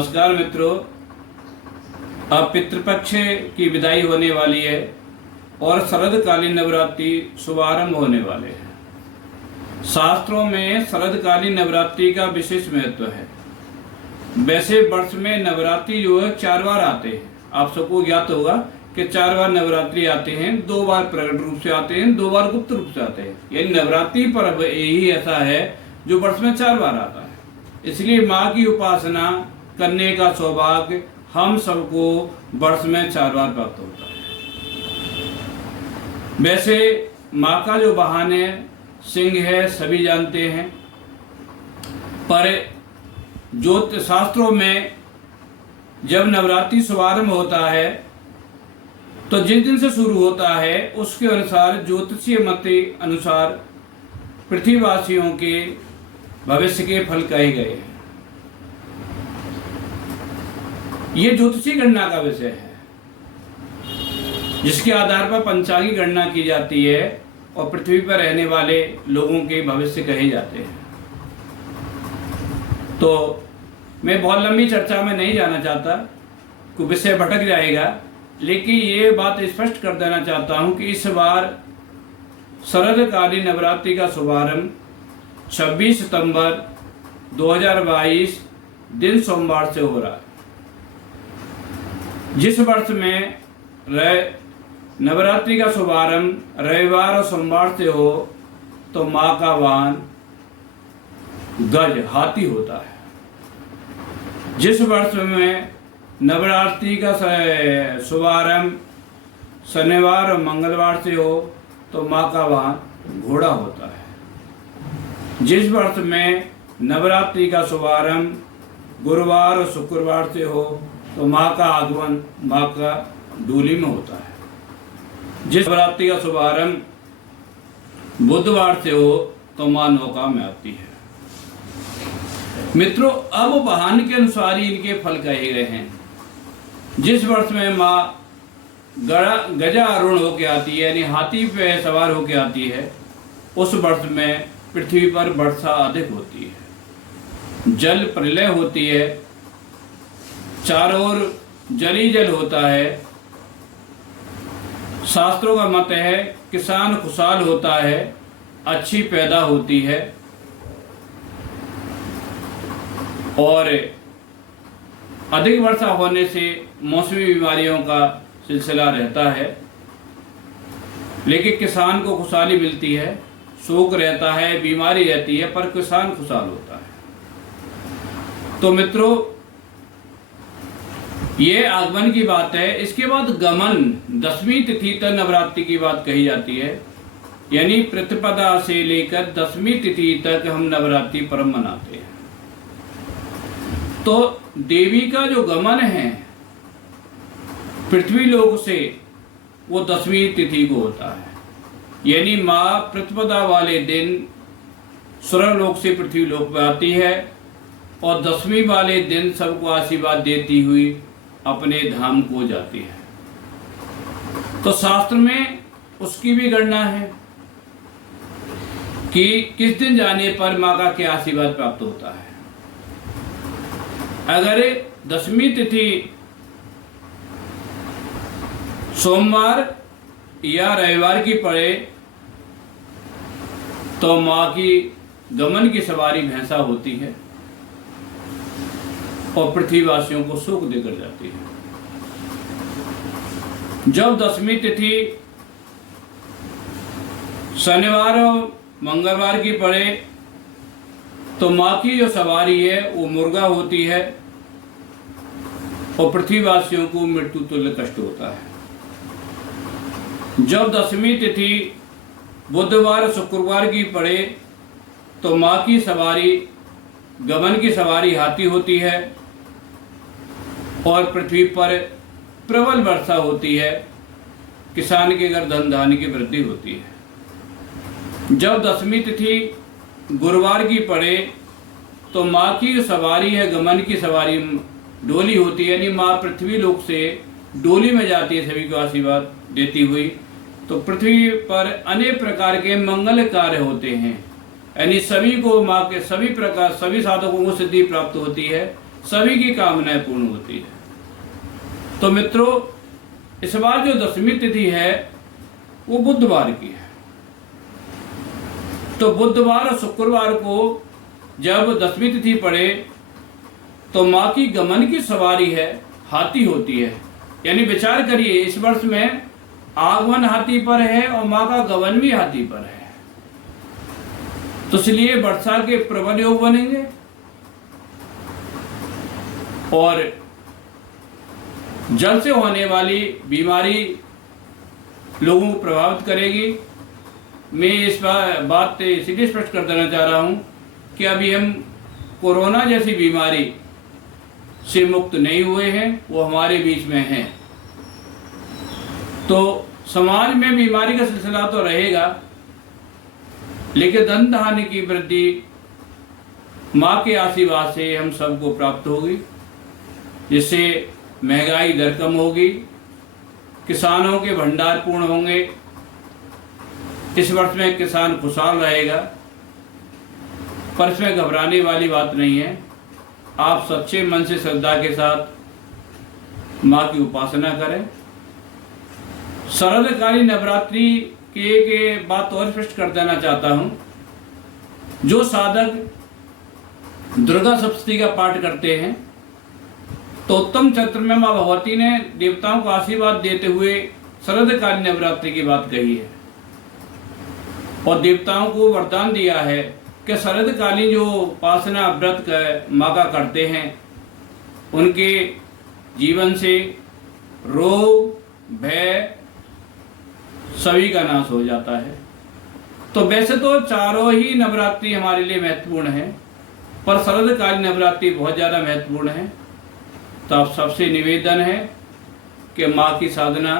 नमस्कार मित्रों, अब पितृपक्ष की विदाई होने वाली है और शरदकालीन नवरात्रि शुभारंभ होने वाले हैं। शास्त्रों में शरदकालीन नवरात्रि का विशेष महत्व है। वैसे वर्ष में नवरात्रि जो है 4 बार आते हैं। आप सबको ज्ञात होगा कि 4 बार नवरात्रि आते हैं, 2 बार प्रकट रूप से आते हैं, 2 बार गुप्त रूप से आते हैं। यानी नवरात्रि पर्व यही ऐसा है जो वर्ष में 4 बार आता है। इसलिए माँ की उपासना करने का सौभाग्य हम सबको वर्ष में 4 बार प्राप्त होता है। वैसे माँ का जो वाहन है सिंह है, सभी जानते हैं, पर ज्योतिष शास्त्रों में जब नवरात्रि शुभारंभ होता है तो जिस दिन से शुरू होता है उसके अनुसार ज्योतिषीय मत अनुसार पृथ्वीवासियों के भविष्य के फल कहे गए हैं। ये ज्योतिषी गणना का विषय है जिसके आधार पर पंचांगी गणना की जाती है और पृथ्वी पर रहने वाले लोगों के भविष्य कहे जाते हैं। तो मैं बहुत लंबी चर्चा में नहीं जाना चाहता, कोई विषय भटक जाएगा, लेकिन ये बात स्पष्ट कर देना चाहता हूं कि इस बार शरदकालीन नवरात्रि का शुभारंभ 26 सितंबर 2022 दिन सोमवार से हो रहा है। जिस वर्ष में नवरात्रि का शुभारंभ रविवार और सोमवार से हो तो माँ का वाहन गज हाथी होता है। जिस वर्ष में नवरात्रि का शुभारंभ शनिवार और मंगलवार से हो तो माँ का वाहन घोड़ा होता है। जिस वर्ष में नवरात्रि का शुभारंभ गुरुवार और शुक्रवार से हो तो माँ का आगमन माँ का डोली में होता है। जिस नवरात्रि का शुभारंभ बुधवार से हो तो माँ नौका में आती है। मित्रों, अब वाहन के अनुसार ही इनके फल कहे गए हैं। जिस वर्ष में माँ गजारूढ़ होके आती है यानी हाथी पे सवार होके आती है, उस वर्ष में पृथ्वी पर वर्षा अधिक होती है, जल प्रलय होती है, चारों ओर जल ही जल होता है। शास्त्रों का मत है किसान खुशहाल होता है, अच्छी पैदा होती है और अधिक वर्षा होने से मौसमी बीमारियों का सिलसिला रहता है, लेकिन किसान को खुशहाली मिलती है, शोक रहता है, बीमारी रहती है, पर किसान खुशहाल होता है। तो मित्रों, ये आगमन की बात है। इसके बाद गमन 10वीं तिथि तक नवरात्रि की बात कही जाती है, यानी प्रतिपदा से लेकर 10वीं तिथि तक हम नवरात्रि पर्व मनाते हैं। तो देवी का जो गमन है पृथ्वी लोक से वो 10वीं तिथि को होता है, यानी माँ प्रतिपदा वाले दिन स्वर्गलोक से पृथ्वी लोक में आती है और 10वीं वाले दिन सबको आशीर्वाद देती हुई अपने धाम को जाती है। तो शास्त्र में उसकी भी गणना है कि किस दिन जाने पर माँ का क्या आशीर्वाद प्राप्त होता है। अगर 10वीं तिथि सोमवार या रविवार की पड़े तो माँ की गमन की सवारी भैंसा होती है और पृथ्वीवासियों को सुख देकर जाती है। जब 10वीं तिथि शनिवार और मंगलवार की पड़े तो माँ की जो सवारी है वो मुर्गा होती है और पृथ्वीवासियों को मृत्यु तुल्य कष्ट होता है। जब 10वीं तिथि बुधवार और शुक्रवार की पड़े तो माँ की सवारी गमन की सवारी हाथी होती है और पृथ्वी पर प्रबल वर्षा होती है, किसान के घर धन धान्य की वृद्धि होती है। जब 10वीं तिथि गुरुवार की पड़े तो माँ की सवारी है गमन की सवारी डोली होती है, यानी माँ पृथ्वी लोक से डोली में जाती है सभी को आशीर्वाद देती हुई। तो पृथ्वी पर अनेक प्रकार के मंगल कार्य होते हैं, यानी सभी को माँ के सभी प्रकार सभी साधकों को सिद्धि प्राप्त होती है। सभी की कामनाएं पूर्ण होती है। तो मित्रों, इस बार जो दशमी तिथि है वो बुधवार की है। तो बुधवार और शुक्रवार को जब दशमी तिथि पड़े तो माँ की गमन की सवारी है, हाथी होती है। यानी विचार करिए, इस वर्ष में आगमन हाथी पर है और माँ का गमन भी हाथी पर है। तो इसलिए वर्षा के प्रबल योग बनेंगे और जल से होने वाली बीमारी लोगों को प्रभावित करेगी। मैं इस बात इसलिए स्पष्ट कर देना चाह रहा हूं कि अभी हम कोरोना जैसी बीमारी से मुक्त नहीं हुए हैं, वो हमारे बीच में है। तो समाज में बीमारी का सिलसिला तो रहेगा, लेकिन धन धान्य की वृद्धि माँ के आशीर्वाद से हम सबको प्राप्त होगी, जिससे महंगाई दर कम होगी, किसानों के भंडार पूर्ण होंगे। इस वर्ष में किसान खुशहाल रहेगा, पर इसमें घबराने वाली बात नहीं है। आप सच्चे मन से श्रद्धा के साथ माँ की उपासना करें। शरदकालीन नवरात्रि की एक बात और स्पष्ट कर देना चाहता हूँ। जो साधक दुर्गा सप्तशती का पाठ करते हैं तो उत्तम चरित्र में माँ भगवती ने देवताओं को आशीर्वाद देते हुए शरदकालीन नवरात्रि की बात कही है और देवताओं को वरदान दिया है कि शरदकालीन जो उपासना व्रत माँ का करते हैं उनके जीवन से रोग भय सभी का नाश हो जाता है। तो वैसे तो चारों ही नवरात्रि हमारे लिए महत्वपूर्ण है, पर शरदकालीन नवरात्रि बहुत ज़्यादा महत्वपूर्ण है। तो आप सबसे निवेदन है कि माँ की साधना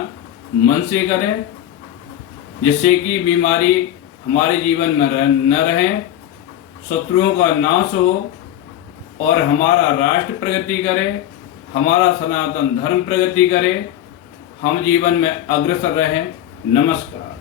मन से करें, जिससे कि बीमारी हमारे जीवन में न रहे, शत्रुओं का नाश हो और हमारा राष्ट्र प्रगति करे, हमारा सनातन धर्म प्रगति करे, हम जीवन में अग्रसर रहें। नमस्कार।